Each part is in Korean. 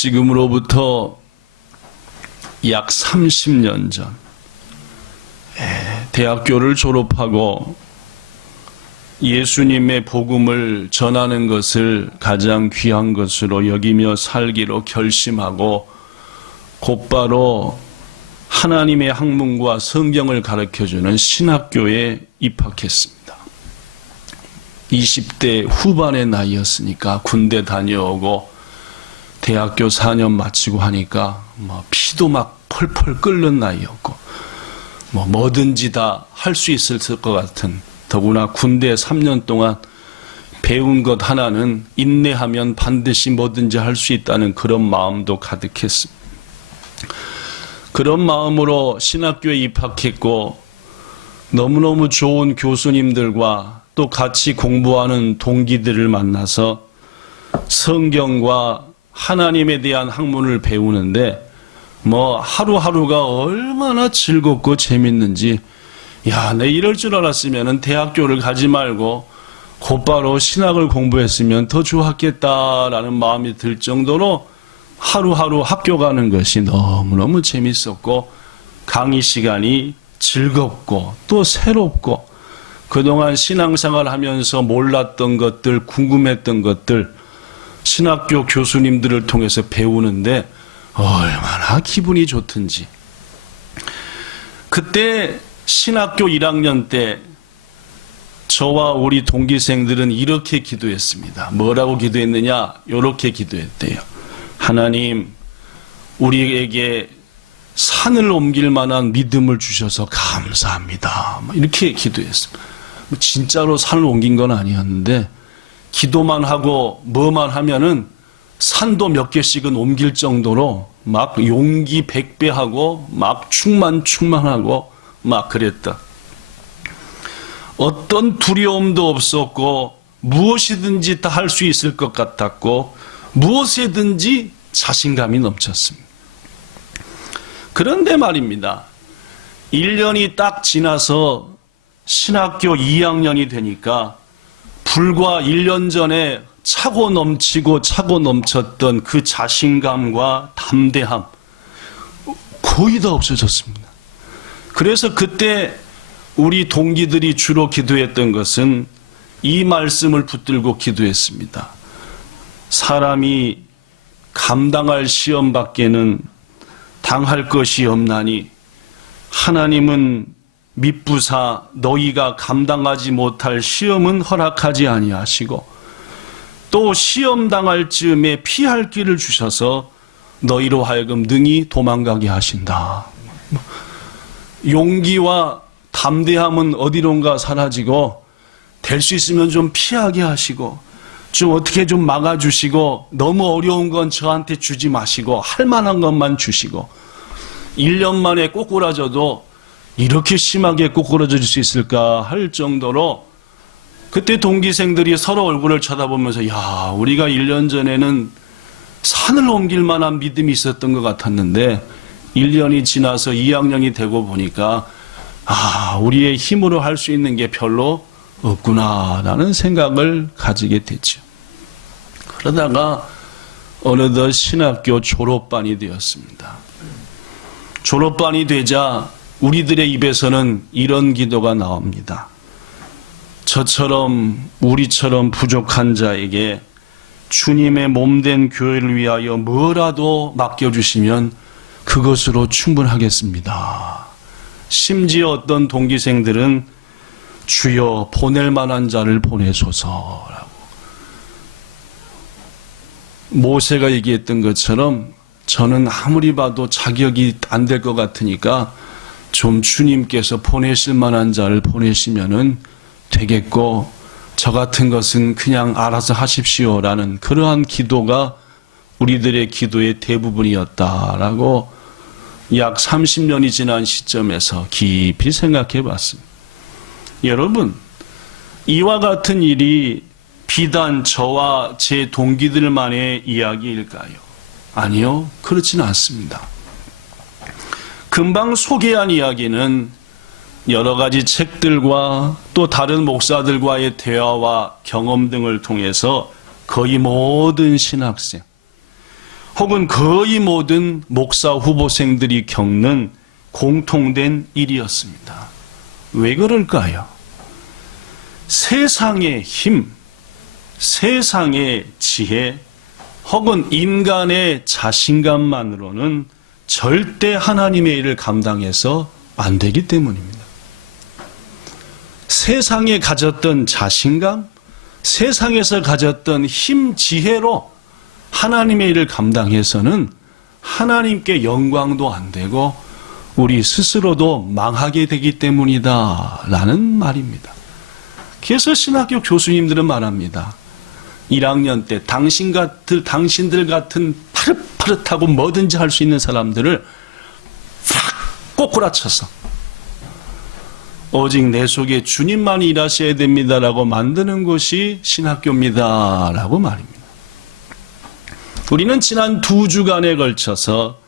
지금으로부터 약 30년 전 대학교를 졸업하고 예수님의 복음을 전하는 것을 가장 귀한 것으로 여기며 살기로 결심하고 곧바로 하나님의 학문과 성경을 가르쳐주는 신학교에 입학했습니다. 20대 후반의 나이였으니까 군대 다녀오고 대학교 4년 마치고 하니까 피도 막 펄펄 끓는 나이였고 뭐든지 다 할 수 있을 것 같은, 더구나 군대 3년 동안 배운 것 하나는 인내하면 반드시 뭐든지 할 수 있다는 그런 마음도 가득했습니다. 그런 마음으로 신학교에 입학했고 너무너무 좋은 교수님들과 또 같이 공부하는 동기들을 만나서 성경과 하나님에 대한 학문을 배우는데 하루하루가 얼마나 즐겁고 재밌는지, 내 이럴 줄 알았으면 대학교를 가지 말고 곧바로 신학을 공부했으면 더 좋았겠다라는 마음이 들 정도로 하루하루 학교 가는 것이 너무너무 재밌었고 강의 시간이 즐겁고 또 새롭고 그동안 신앙생활 하면서 몰랐던 것들, 궁금했던 것들 신학교 교수님들을 통해서 배우는데 얼마나 기분이 좋든지. 그때 신학교 1학년 때 저와 우리 동기생들은 이렇게 기도했습니다. 뭐라고 기도했느냐? 이렇게 기도했대요. 하나님, 우리에게 산을 옮길 만한 믿음을 주셔서 감사합니다. 이렇게 기도했습니다. 진짜로 산을 옮긴 건 아니었는데 기도만 하고 뭐만 하면은 산도 몇 개씩은 옮길 정도로 막 용기 100배하고 막 충만하고 막 그랬다. 어떤 두려움도 없었고 무엇이든지 다 할 수 있을 것 같았고 무엇에든지 자신감이 넘쳤습니다. 그런데 말입니다. 1년이 딱 지나서 신학교 2학년이 되니까 불과 1년 전에 차고 넘쳤던 그 자신감과 담대함 거의 다 없어졌습니다. 그래서 그때 우리 동기들이 주로 기도했던 것은 이 말씀을 붙들고 기도했습니다. 사람이 감당할 시험 밖에는 당할 것이 없나니 하나님은 미쁘사 너희가 감당하지 못할 시험은 허락하지 아니하시고 또 시험 당할 즈음에 피할 길을 주셔서 너희로 하여금 능히 도망가게 하신다. 용기와 담대함은 어디론가 사라지고 될 수 있으면 좀 피하게 하시고 좀 어떻게 좀 막아주시고 너무 어려운 건 저한테 주지 마시고 할 만한 것만 주시고 1년 만에 꼬꾸라져도 이렇게 심하게 꼬꾸라질 수 있을까 할 정도로 그때 동기생들이 서로 얼굴을 쳐다보면서 우리가 1년 전에는 산을 옮길 만한 믿음이 있었던 것 같았는데 1년이 지나서 2학년이 되고 보니까 우리의 힘으로 할 수 있는 게 별로 없구나라는 생각을 가지게 됐죠. 그러다가 어느덧 신학교 졸업반이 되었습니다. 졸업반이 되자 우리들의 입에서는 이런 기도가 나옵니다. 우리처럼 부족한 자에게 주님의 몸된 교회를 위하여 뭐라도 맡겨주시면 그것으로 충분하겠습니다. 심지어 어떤 동기생들은 주여 보낼 만한 자를 보내소서라고. 모세가 얘기했던 것처럼 저는 아무리 봐도 자격이 안 될 것 같으니까 좀 주님께서 보내실 만한 자를 보내시면은 되겠고 저 같은 것은 그냥 알아서 하십시오라는 그러한 기도가 우리들의 기도의 대부분이었다라고 약 30년이 지난 시점에서 깊이 생각해 봤습니다. 여러분, 이와 같은 일이 비단 저와 제 동기들만의 이야기일까요? 아니요, 그렇지는 않습니다. 금방 소개한 이야기는 여러 가지 책들과 또 다른 목사들과의 대화와 경험 등을 통해서 거의 모든 신학생, 혹은 거의 모든 목사 후보생들이 겪는 공통된 일이었습니다. 왜 그럴까요? 세상의 힘, 세상의 지혜, 혹은 인간의 자신감만으로는 절대 하나님의 일을 감당해서 안 되기 때문입니다. 세상에 가졌던 자신감, 세상에서 가졌던 힘, 지혜로 하나님의 일을 감당해서는 하나님께 영광도 안 되고 우리 스스로도 망하게 되기 때문이다 라는 말입니다. 그래서 신학교 교수님들은 말합니다. 1학년 때 당신들 같은 파릇파릇하고 뭐든지 할 수 있는 사람들을 팍 꼬꾸라쳐서 오직 내 속에 주님만이 일하셔야 됩니다라고 만드는 것이 신학교입니다라고 말입니다. 우리는 지난 2주간에 걸쳐서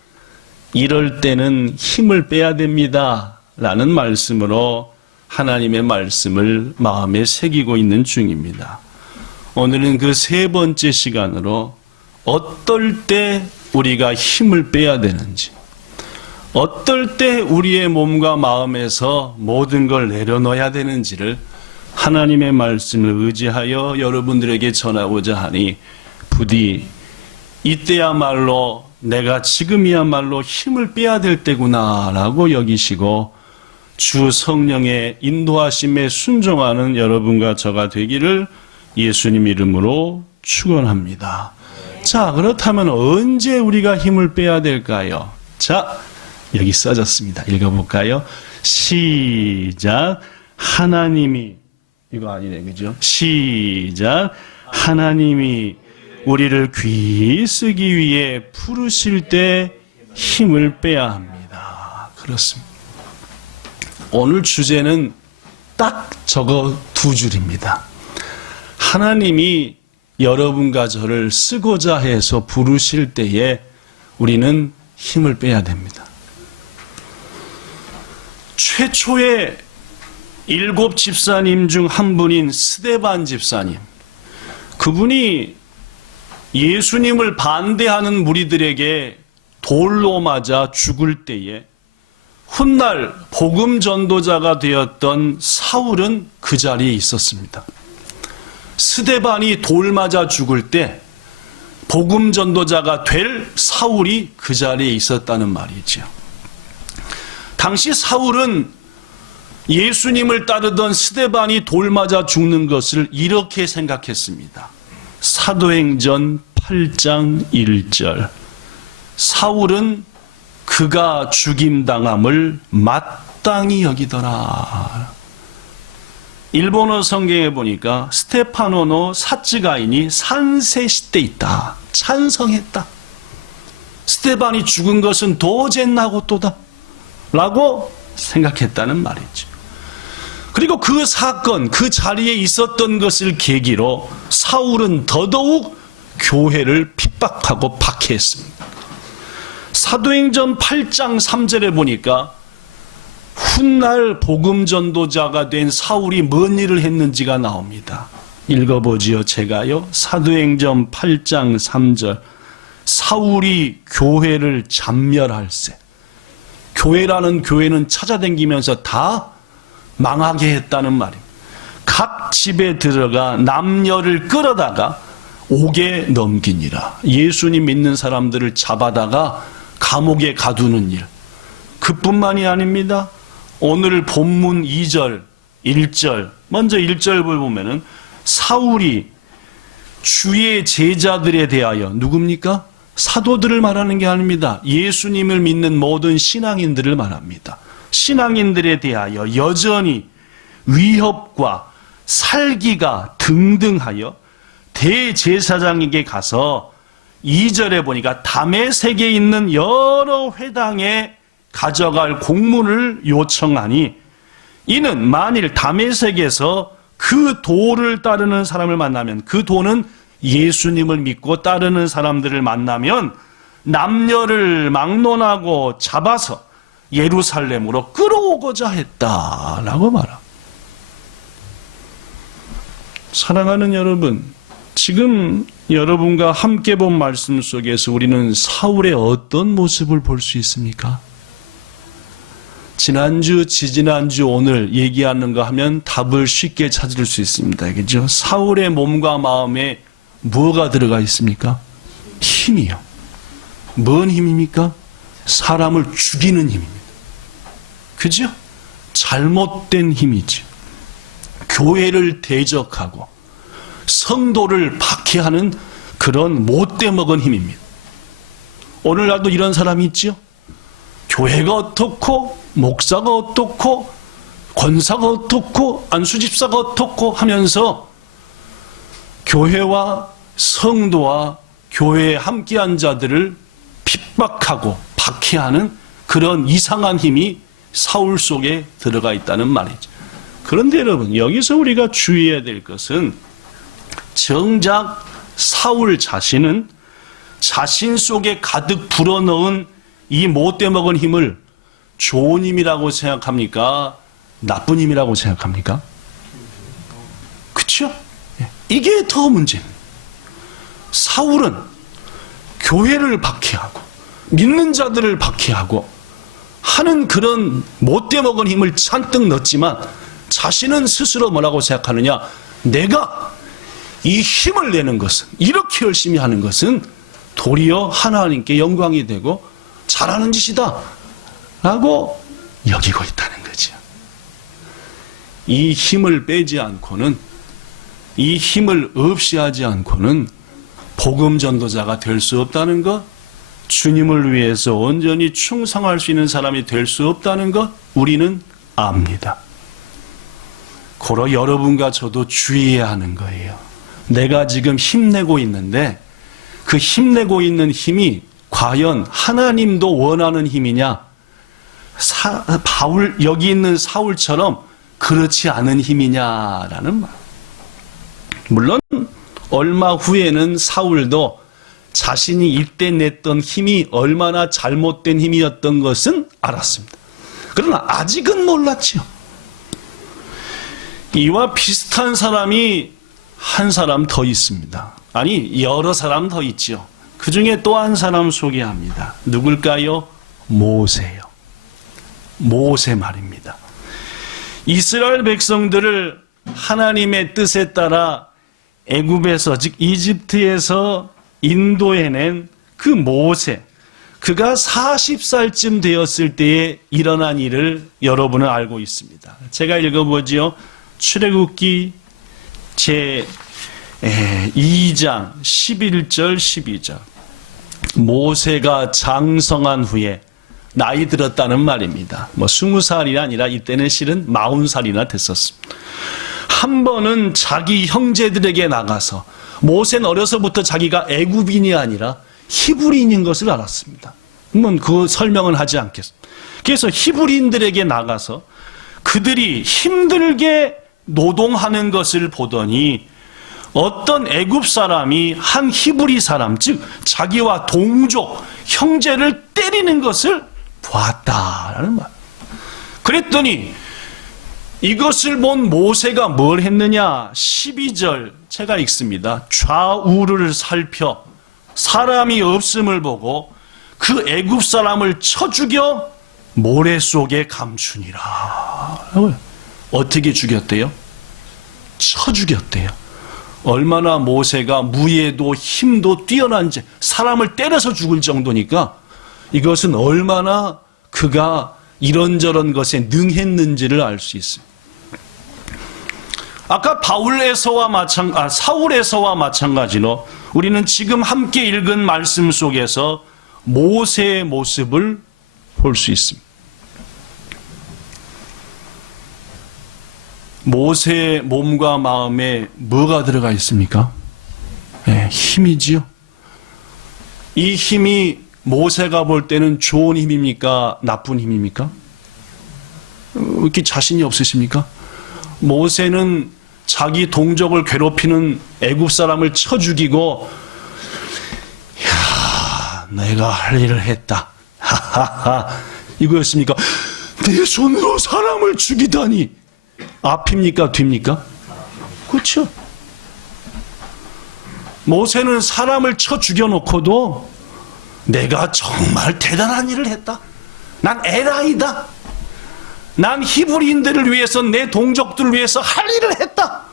이럴 때는 힘을 빼야 됩니다라는 말씀으로 하나님의 말씀을 마음에 새기고 있는 중입니다. 오늘은 그 3번째 시간으로 어떨 때 우리가 힘을 빼야 되는지, 어떨 때 우리의 몸과 마음에서 모든 걸 내려놓아야 되는지를 하나님의 말씀을 의지하여 여러분들에게 전하고자 하니 부디 이때야말로 내가 지금이야말로 힘을 빼야 될 때구나라고 여기시고 주 성령의 인도하심에 순종하는 여러분과 저가 되기를 예수님 이름으로 축원합니다. 자, 그렇다면 언제 우리가 힘을 빼야 될까요? 자, 여기 써졌습니다. 읽어볼까요? 시작. 하나님이, 이거 아니네, 그죠? 시작. 하나님이 우리를 귀히 쓰기 위해 부르실 때 힘을 빼야 합니다. 그렇습니다. 오늘 주제는 딱 저거 2줄입니다. 하나님이 여러분과 저를 쓰고자 해서 부르실 때에 우리는 힘을 빼야 됩니다. 최초의 7 집사님 중 한 분인 스데반 집사님, 그분이 예수님을 반대하는 무리들에게 돌로 맞아 죽을 때에 훗날 복음 전도자가 되었던 사울은 그 자리에 있었습니다. 스데반이 돌 맞아 죽을 때 복음 전도자가 될 사울이 그 자리에 있었다는 말이죠. 당시 사울은 예수님을 따르던 스데반이 돌 맞아 죽는 것을 이렇게 생각했습니다. 사도행전 8장 1절. 사울은 그가 죽임당함을 마땅히 여기더라. 일본어 성경에 보니까 스테파노노 사츠가인이 산세시대 있다. 찬성했다. 스테반이 죽은 것은 도jet나고 또다 라고 생각했다는 말이죠. 그리고 그 사건, 그 자리에 있었던 것을 계기로 사울은 더더욱 교회를 핍박하고 박해했습니다. 사도행전 8장 3절에 보니까 훗날 복음 전도자가 된 사울이 뭔 일을 했는지가 나옵니다. 읽어보지요. 제가요. 사도행전 8장 3절. 사울이 교회를 잠멸할세. 교회라는 교회는 찾아다니면서 다 망하게 했다는 말입니다. 각 집에 들어가 남녀를 끌어다가 옥에 넘기니라. 예수님 믿는 사람들을 잡아다가 감옥에 가두는 일. 그뿐만이 아닙니다. 오늘 본문 2절, 1절, 먼저 1절을 보면은 사울이 주의 제자들에 대하여, 누굽니까? 사도들을 말하는 게 아닙니다. 예수님을 믿는 모든 신앙인들을 말합니다. 신앙인들에 대하여 여전히 위협과 살기가 등등하여 대제사장에게 가서 2절에 보니까 다메섹에 있는 여러 회당에 가져갈 공문을 요청하니 이는 만일 다메섹에서 그 도를 따르는 사람을 만나면, 그 도는 예수님을 믿고 따르는 사람들을 만나면 남녀를 막론하고 잡아서 예루살렘으로 끌어오고자 했다라고 말합니다. 사랑하는 여러분, 지금 여러분과 함께 본 말씀 속에서 우리는 사울의 어떤 모습을 볼 수 있습니까? 지난주, 지지난주, 오늘 얘기하는가 하면 답을 쉽게 찾을 수 있습니다. 그죠? 사울의 몸과 마음에 뭐가 들어가 있습니까? 힘이요. 뭔 힘입니까? 사람을 죽이는 힘입니다. 그죠? 잘못된 힘이죠. 교회를 대적하고 성도를 박해하는 그런 못돼 먹은 힘입니다. 오늘날도 이런 사람이 있죠. 교회가 어떻고 목사가 어떻고 권사가 어떻고 안수집사가 어떻고 하면서 교회와 성도와 교회에 함께한 자들을 핍박하고 박해하는 그런 이상한 힘이 사울 속에 들어가 있다는 말이죠. 그런데 여러분, 여기서 우리가 주의해야 될 것은 정작 사울 자신은 자신 속에 가득 불어넣은 이 못돼 먹은 힘을 좋은 힘이라고 생각합니까? 나쁜 힘이라고 생각합니까? 그렇죠? 이게 더 문제입니다. 사울은 교회를 박해하고 믿는 자들을 박해하고 하는 그런 못돼 먹은 힘을 잔뜩 넣었지만 자신은 스스로 뭐라고 생각하느냐? 내가 이 힘을 내는 것은, 이렇게 열심히 하는 것은 도리어 하나님께 영광이 되고 잘하는 짓이다 라고 여기고 있다는 거죠. 이 힘을 빼지 않고는, 이 힘을 없이 하지 않고는 복음 전도자가 될 수 없다는 것, 주님을 위해서 온전히 충성할 수 있는 사람이 될 수 없다는 것 우리는 압니다. 고로 여러분과 저도 주의해야 하는 거예요. 내가 지금 힘내고 있는데 그 힘내고 있는 힘이 과연 하나님도 원하는 힘이냐? 여기 있는 사울처럼 그렇지 않은 힘이냐라는 말. 물론 얼마 후에는 사울도 자신이 이때 냈던 힘이 얼마나 잘못된 힘이었던 것은 알았습니다. 그러나 아직은 몰랐죠. 이와 비슷한 사람이 한 사람 더 있습니다. 아니, 여러 사람 더 있죠. 그 중에 또 한 사람 소개합니다. 누굴까요? 모세요. 모세 말입니다. 이스라엘 백성들을 하나님의 뜻에 따라 애굽에서, 즉 이집트에서 인도해낸 그 모세, 그가 40살쯤 되었을 때에 일어난 일을 여러분은 알고 있습니다. 제가 읽어보지요. 출애굽기 제 2장 11절 12절. 모세가 장성한 후에 나이 들었다는 말입니다. 20살이 아니라 이때는 실은 40살이나 됐었습니다. 한 번은 자기 형제들에게 나가서, 모세는 어려서부터 자기가 애굽인이 아니라 히브리인인 것을 알았습니다. 그 설명은 하지 않겠습니다. 그래서 히브리인들에게 나가서 그들이 힘들게 노동하는 것을 보더니 어떤 애굽 사람이 한 히브리 사람, 즉 자기와 동족, 형제를 때리는 것을 보았다라는 말. 그랬더니 이것을 본 모세가 뭘 했느냐? 12절 제가 읽습니다. 좌우를 살펴 사람이 없음을 보고 그 애굽 사람을 쳐 죽여 모래 속에 감추니라. 어떻게 죽였대요? 쳐 죽였대요. 얼마나 모세가 무예도 힘도 뛰어난지, 사람을 때려서 죽을 정도니까 이것은 얼마나 그가 이런저런 것에 능했는지를 알 수 있습니다. 아까 사울에서와 마찬가지로 우리는 지금 함께 읽은 말씀 속에서 모세의 모습을 볼 수 있습니다. 모세의 몸과 마음에 뭐가 들어가 있습니까? 네, 힘이지요. 이 힘이 모세가 볼 때는 좋은 힘입니까? 나쁜 힘입니까? 이렇게 자신이 없으십니까? 모세는 자기 동족을 괴롭히는 애굽 사람을 쳐 죽이고, 야, 내가 할 일을 했다. 하하하. 이거였습니까? 내 손으로 사람을 죽이다니. 앞입니까? 뒤입니까? 그렇죠. 모세는 사람을 쳐 죽여놓고도 내가 정말 대단한 일을 했다. 난 에라이다. 난 히브리인들을 위해서, 내 동족들을 위해서 할 일을 했다.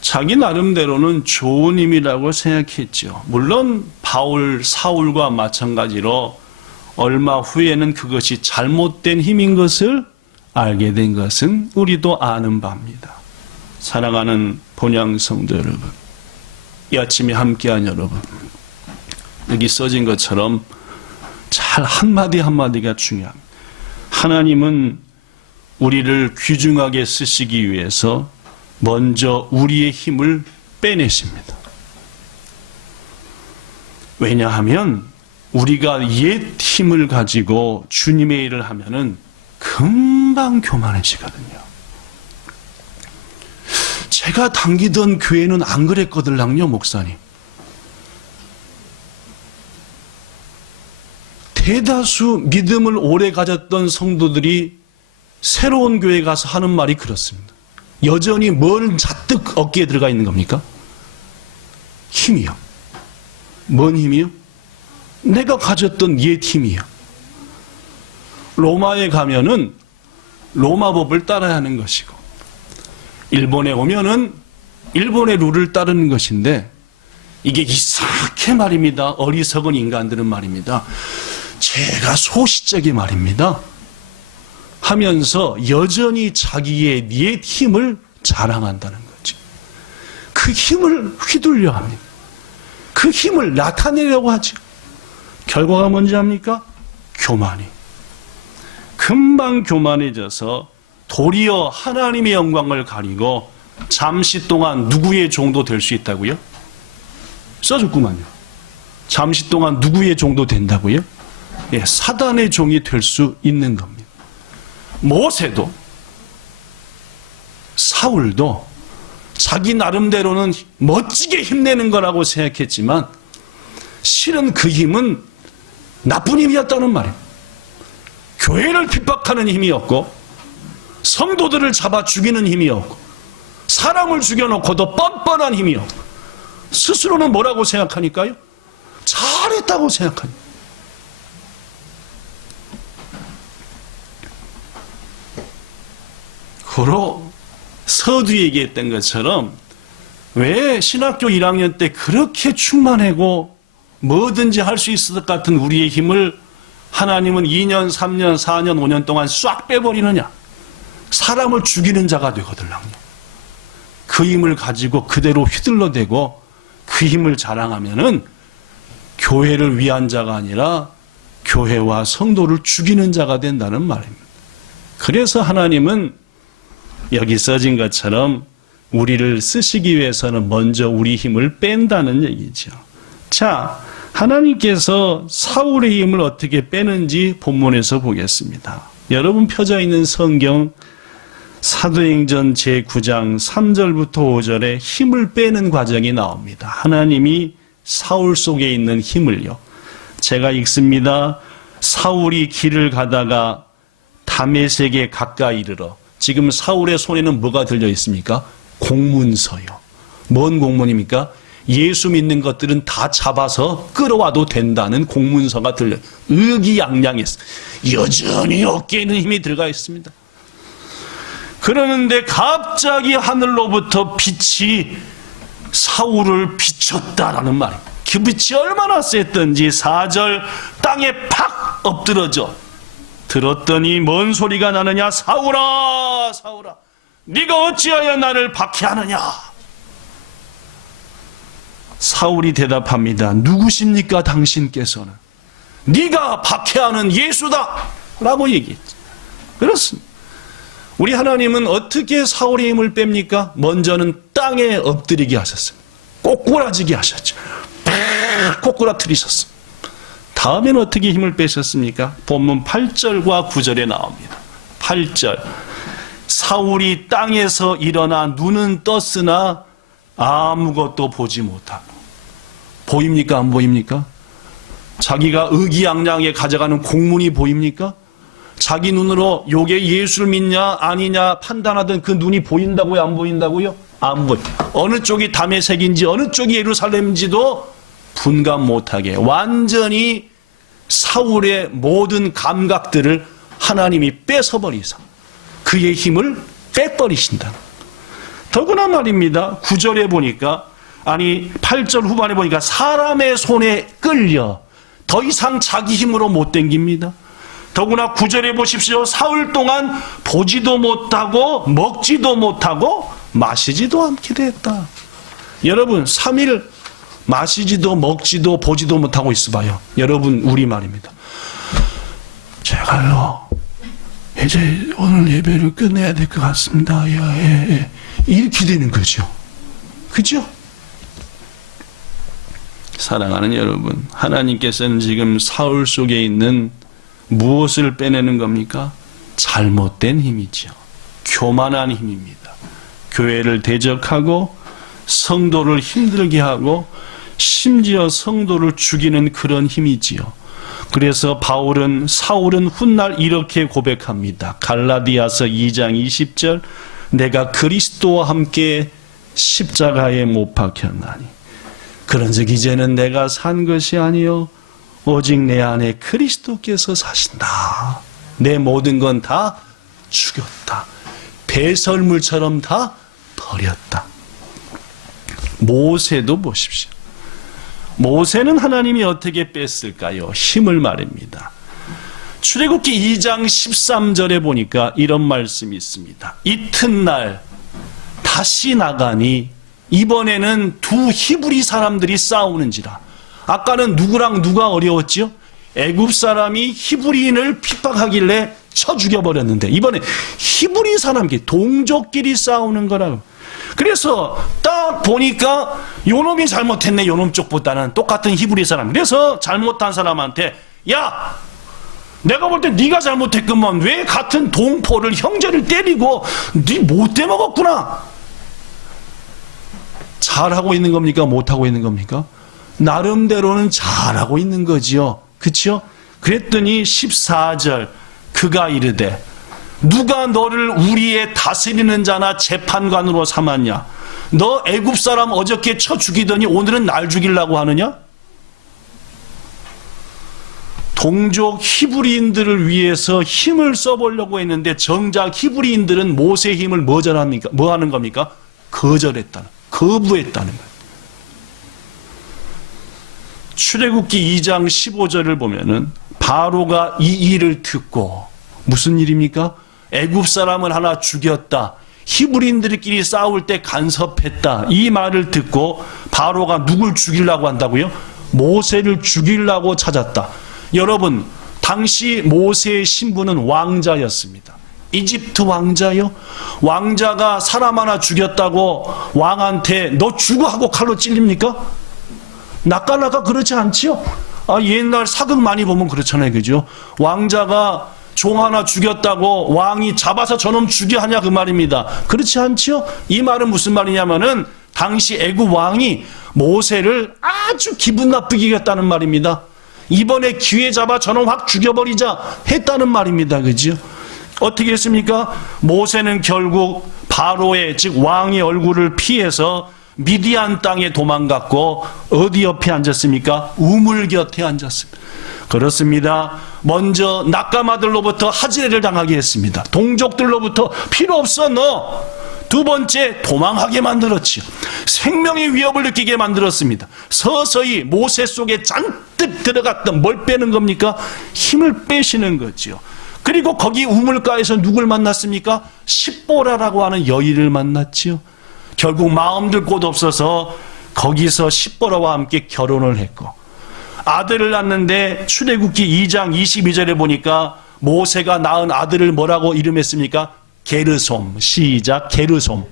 자기 나름대로는 좋은 힘이라고 생각했죠. 물론 바울, 사울과 마찬가지로 얼마 후에는 그것이 잘못된 힘인 것을 알게 된 것은 우리도 아는 바입니다. 사랑하는 본향 성도 여러분, 이 아침에 함께한 여러분, 여기 써진 것처럼 잘 한마디 한마디가 중요합니다. 하나님은 우리를 귀중하게 쓰시기 위해서 먼저 우리의 힘을 빼내십니다. 왜냐하면 우리가 옛 힘을 가지고 주님의 일을 하면은 금방 교만해지거든요. 제가 당기던 교회는 안 그랬거든요, 목사님. 대다수 믿음을 오래 가졌던 성도들이 새로운 교회 가서 하는 말이 그렇습니다. 여전히 뭘 잔뜩 어깨에 들어가 있는 겁니까? 힘이요. 뭔 힘이요? 내가 가졌던 옛 힘이요. 로마에 가면은 로마 법을 따라야 하는 것이고, 일본에 오면은 일본의 룰을 따르는 것인데, 이게 이상하게 말입니다. 어리석은 인간들은 말입니다. 제가 소시적인 말입니다. 하면서 여전히 자기의 옛 힘을 자랑한다는 거죠. 그 힘을 휘둘려 합니다. 그 힘을 나타내려고 하죠. 결과가 뭔지 압니까? 교만이. 금방 교만해져서 도리어 하나님의 영광을 가리고 잠시 동안 누구의 종도 될 수 있다고요? 써줬구만요. 잠시 동안 누구의 종도 된다고요? 예, 사단의 종이 될 수 있는 겁니다. 모세도 사울도 자기 나름대로는 멋지게 힘내는 거라고 생각했지만 실은 그 힘은 나쁜 힘이었다는 말이에요. 교회를 핍박하는 힘이었고, 성도들을 잡아 죽이는 힘이었고, 사람을 죽여놓고도 뻔뻔한 힘이었고, 스스로는 뭐라고 생각하니까요? 잘했다고 생각하니까. 고로 서두 얘기했던 것처럼 왜 신학교 1학년 때 그렇게 충만하고 뭐든지 할 수 있을 것 같은 우리의 힘을 하나님은 2년, 3년, 4년, 5년 동안 싹 빼버리느냐? 사람을 죽이는 자가 되거든요. 그 힘을 가지고 그대로 휘둘러대고 그 힘을 자랑하면은 교회를 위한 자가 아니라 교회와 성도를 죽이는 자가 된다는 말입니다. 그래서 하나님은 여기 써진 것처럼 우리를 쓰시기 위해서는 먼저 우리 힘을 뺀다는 얘기죠. 자, 하나님께서 사울의 힘을 어떻게 빼는지 본문에서 보겠습니다. 여러분 펴져 있는 성경 사도행전 제9장 3절부터 5절에 힘을 빼는 과정이 나옵니다. 하나님이 사울 속에 있는 힘을요. 제가 읽습니다. 사울이 길을 가다가 다메섹에 가까이 이르러, 지금 사울의 손에는 뭐가 들려 있습니까? 공문서요. 뭔 공문입니까? 예수 믿는 것들은 다 잡아서 끌어와도 된다는 공문서가 들려요. 의기양양했어요. 여전히 어깨에는 힘이 들어가 있습니다. 그러는데 갑자기 하늘로부터 빛이 사울을 비췄다라는 말입니다. 그 빛이 얼마나 셌던지 4절 땅에 팍 엎드러져 들었더니 뭔 소리가 나느냐? 사울아, 사울아, 네가 어찌하여 나를 박해하느냐? 사울이 대답합니다. 누구십니까 당신께서는? 네가 박해하는 예수다 라고 얘기했죠. 그렇습니다. 우리 하나님은 어떻게 사울의 힘을 뺍니까? 먼저는 땅에 엎드리게 하셨습니다. 꼬꾸라지게 하셨죠. 꼬꾸라뜨리셨습니다. 다음에는 어떻게 힘을 빼셨습니까? 본문 8절과 9절에 나옵니다. 8절, 사울이 땅에서 일어나 눈은 떴으나 아무것도 보지 못하고. 보입니까? 안 보입니까? 자기가 의기양양에 가져가는 공문이 보입니까? 자기 눈으로 요게 예수를 믿냐 아니냐 판단하던 그 눈이 보인다고요? 안 보인다고요? 안 보여. 어느 쪽이 다메섹인지 어느 쪽이 예루살렘인지도 분간 못하게 완전히 사울의 모든 감각들을 하나님이 뺏어버리사 그의 힘을 빼버리신다. 더구나 말입니다. 9절에 보니까 8절 후반에 보니까 사람의 손에 끌려 더 이상 자기 힘으로 못 댕깁니다. 더구나 9절에 보십시오. 사흘 동안 보지도 못하고 먹지도 못하고 마시지도 않게 됐다. 여러분 3일 마시지도 먹지도 보지도 못하고 있어봐요. 여러분 우리말입니다. 제가요 이제 오늘 예배를 끝내야 될 것 같습니다. 예. 이렇게 되는 거죠. 그죠? 사랑하는 여러분, 하나님께서는 지금 사울 속에 있는 무엇을 빼내는 겁니까? 잘못된 힘이죠. 교만한 힘입니다. 교회를 대적하고 성도를 힘들게 하고 심지어 성도를 죽이는 그런 힘이지요. 그래서 사울은 훗날 이렇게 고백합니다. 갈라디아서 2장 20절 내가 그리스도와 함께 십자가에 못 박혔나니 그런즉 이제는 내가 산 것이 아니요 오직 내 안에 그리스도께서 사신다. 내 모든 건 다 죽였다. 배설물처럼 다 버렸다. 모세도 보십시오. 모세는 하나님이 어떻게 뺐을까요? 힘을 말입니다. 출애굽기 2장 13절에 보니까 이런 말씀이 있습니다. 이튿날 다시 나가니 이번에는 두 히브리 사람들이 싸우는지라. 아까는 누구랑 누가 어려웠지요? 애굽 사람이 히브리인을 핍박하길래 쳐 죽여버렸는데 이번에 히브리 사람끼리 동족끼리 싸우는 거라고. 그래서 딱 보니까 요놈이 잘못했네. 요놈 쪽보다는 똑같은 히브리 사람. 그래서 잘못한 사람한테 야 내가 볼 때 네가 잘못했구만. 왜 같은 동포를 형제를 때리고 네 못돼 먹었구나. 잘하고 있는 겁니까? 못하고 있는 겁니까? 나름대로는 잘하고 있는 거지요. 그렇죠? 그랬더니 14절 그가 이르되 누가 너를 우리의 다스리는 자나 재판관으로 삼았냐? 너 애굽 사람 어저께 쳐 죽이더니 오늘은 날 죽이려고 하느냐? 동족 히브리인들을 위해서 힘을 써보려고 했는데 정작 히브리인들은 모세의 힘을 뭐 하는 겁니까? 거부했다는 거예요. 출애굽기 2장 15절을 보면은 바로가 이 일을 듣고 무슨 일입니까? 애굽 사람을 하나 죽였다. 히브리인들끼리 싸울 때 간섭했다. 이 말을 듣고 바로가 누굴 죽이려고 한다고요? 모세를 죽이려고 찾았다. 여러분, 당시 모세의 신분은 왕자였습니다. 이집트 왕자요? 왕자가 사람 하나 죽였다고 왕한테 너 죽어 하고 칼로 찔립니까? 나까나까 그렇지 않지요? 옛날 사극 많이 보면 그렇잖아요. 그죠? 왕자가 종 하나 죽였다고 왕이 잡아서 저놈 죽여 하냐 그 말입니다. 그렇지 않지요? 이 말은 무슨 말이냐면은 당시 애굽 왕이 모세를 아주 기분 나쁘게 했다는 말입니다. 이번에 기회 잡아 저놈 확 죽여버리자 했다는 말입니다. 그죠? 어떻게 했습니까? 모세는 결국 바로의 즉 왕의 얼굴을 피해서 미디안 땅에 도망갔고 어디 옆에 앉았습니까? 우물 곁에 앉았습니다. 그렇습니다. 먼저 낙가마들로부터 하지레를 당하게 했습니다. 동족들로부터 필요 없어 너. 두 번째 도망하게 만들었지요. 생명의 위협을 느끼게 만들었습니다. 서서히 모세 속에 잔뜩 들어갔던 뭘 빼는 겁니까? 힘을 빼시는 거지요. 그리고 거기 우물가에서 누굴 만났습니까? 십보라라고 하는 여인을 만났지요. 결국 마음 들 곳 없어서 거기서 십보라와 함께 결혼을 했고 아들을 낳는데 출애굽기 2장 22절에 보니까 모세가 낳은 아들을 뭐라고 이름했습니까? 게르솜. 시작. 게르솜.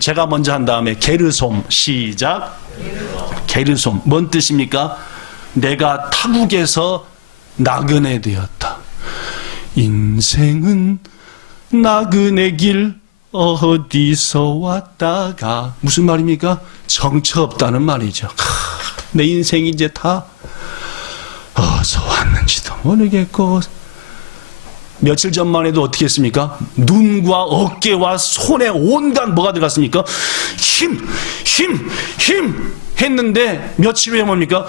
제가 먼저 한 다음에 게르솜. 시작. 게르솜. 뭔 뜻입니까? 내가 타국에서 나그네 되었다. 인생은 나그네 길 어디서 왔다가 무슨 말입니까? 정처 없다는 말이죠. 내 인생이 이제 다 어디서 왔는지도 모르겠고 며칠 전만 해도 어떻게 했습니까? 눈과 어깨와 손에 온갖 뭐가 들어갔습니까? 힘 했는데 며칠 후에 뭡니까?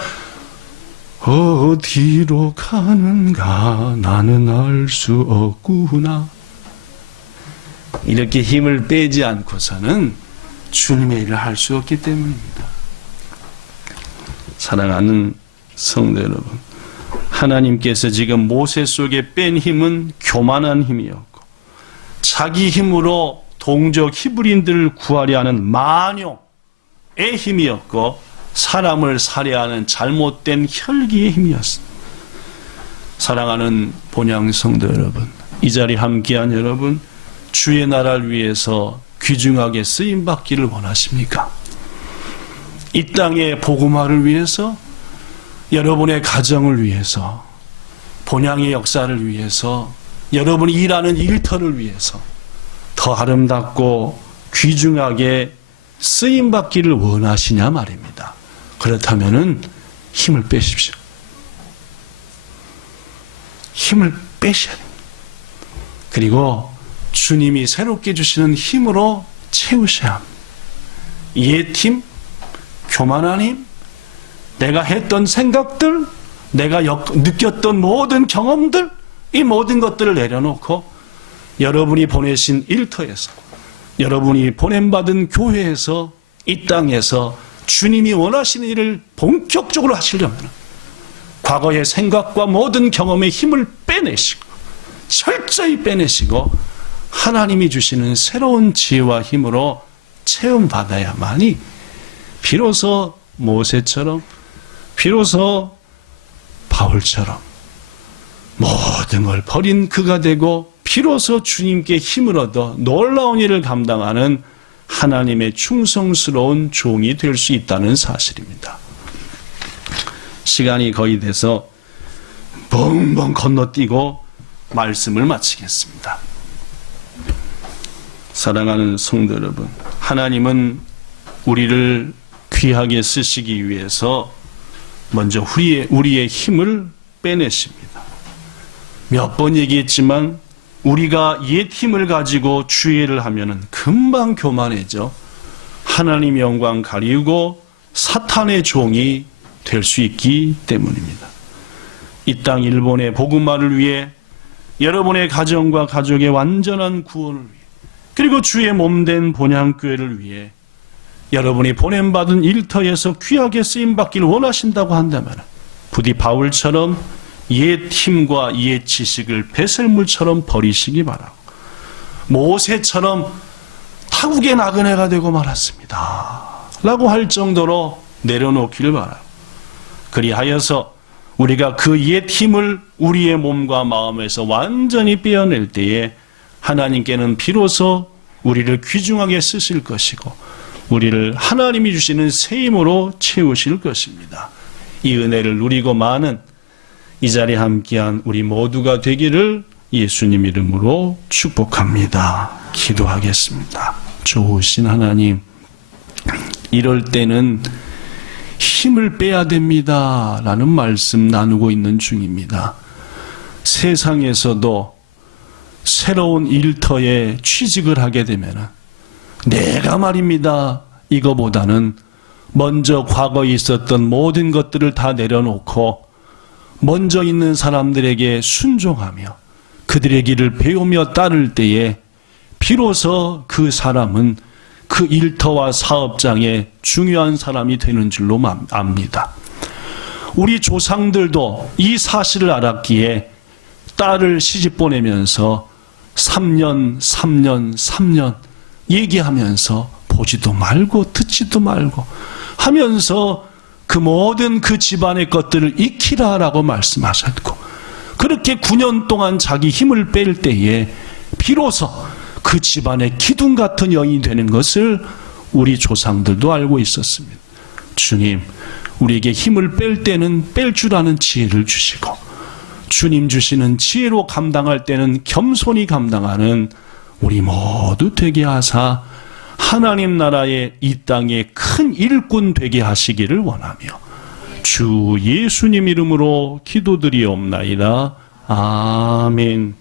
어디로 가는가 나는 알 수 없구나. 이렇게 힘을 빼지 않고서는 주님의 일을 할 수 없기 때문입니다. 사랑하는 성도 여러분, 하나님께서 지금 모세 속에 뺀 힘은 교만한 힘이었고, 자기 힘으로 동족 히브리인들을 구하려 하는 만용의 힘이었고, 사람을 살해하는 잘못된 혈기의 힘이었습니다. 사랑하는 본향 성도 여러분, 이 자리에 함께한 여러분, 주의 나라를 위해서 귀중하게 쓰임받기를 원하십니까? 이 땅의 복음화를 위해서, 여러분의 가정을 위해서, 본향의 역사를 위해서, 여러분이 일하는 일터를 위해서 더 아름답고 귀중하게 쓰임받기를 원하시냐 말입니다. 그렇다면은 힘을 빼십시오. 힘을 빼셔야 됩니다. 그리고 주님이 새롭게 주시는 힘으로 채우셔야 합니다. 옛 힘, 교만한 힘, 내가 했던 생각들, 내가 느꼈던 모든 경험들, 이 모든 것들을 내려놓고 여러분이 보내신 일터에서, 여러분이 보냄받은 교회에서, 이 땅에서 주님이 원하시는 일을 본격적으로 하시려면 과거의 생각과 모든 경험의 힘을 빼내시고, 철저히 빼내시고 하나님이 주시는 새로운 지혜와 힘으로 체험받아야만이 비로소 모세처럼, 비로소 바울처럼 모든 걸 버린 그가 되고, 비로소 주님께 힘을 얻어 놀라운 일을 감당하는 하나님의 충성스러운 종이 될 수 있다는 사실입니다. 시간이 거의 돼서 벙벙 건너뛰고 말씀을 마치겠습니다. 사랑하는 성도 여러분, 하나님은 우리를 귀하게 쓰시기 위해서 먼저 우리의 힘을 빼내십니다. 몇 번 얘기했지만 우리가 옛 힘을 가지고 주의를 하면은 금방 교만해져 하나님의 영광 가리우고 사탄의 종이 될 수 있기 때문입니다. 이 땅 일본의 복음화를 위해, 여러분의 가정과 가족의 완전한 구원을 위해, 그리고 주의 몸된 본향교회를 위해 여러분이 보냄받은 일터에서 귀하게 쓰임받기를 원하신다고 한다면 부디 바울처럼 옛 힘과 옛 지식을 배설물처럼 버리시기 바라고, 모세처럼 타국의 나그네가 되고 말았습니다 라고 할 정도로 내려놓기를 바라고, 그리하여서 우리가 그 옛 힘을 우리의 몸과 마음에서 완전히 빼어낼 때에 하나님께는 비로소 우리를 귀중하게 쓰실 것이고, 우리를 하나님이 주시는 새 힘으로 채우실 것입니다. 이 은혜를 누리고 많은 이 자리에 함께한 우리 모두가 되기를 예수님 이름으로 축복합니다. 기도하겠습니다. 좋으신 하나님, 이럴 때는 힘을 빼야 됩니다 라는 말씀 나누고 있는 중입니다. 세상에서도 새로운 일터에 취직을 하게 되면 내가 말입니다, 이거보다는 먼저 과거에 있었던 모든 것들을 다 내려놓고 먼저 있는 사람들에게 순종하며 그들의 길을 배우며 따를 때에 비로소 그 사람은 그 일터와 사업장에 중요한 사람이 되는 줄로 압니다. 우리 조상들도 이 사실을 알았기에 딸을 시집 보내면서 3년 얘기하면서 보지도 말고 듣지도 말고 하면서 그 모든 그 집안의 것들을 익히라라고 말씀하셨고, 그렇게 9년 동안 자기 힘을 뺄 때에 비로소 그 집안의 기둥 같은 여인이 되는 것을 우리 조상들도 알고 있었습니다. 주님, 우리에게 힘을 뺄 때는 뺄 줄 아는 지혜를 주시고, 주님 주시는 지혜로 감당할 때는 겸손히 감당하는 우리 모두 되게 하사 하나님 나라의 이 땅의 큰 일꾼 되게 하시기를 원하며 주 예수님 이름으로 기도드리옵나이다. 아멘.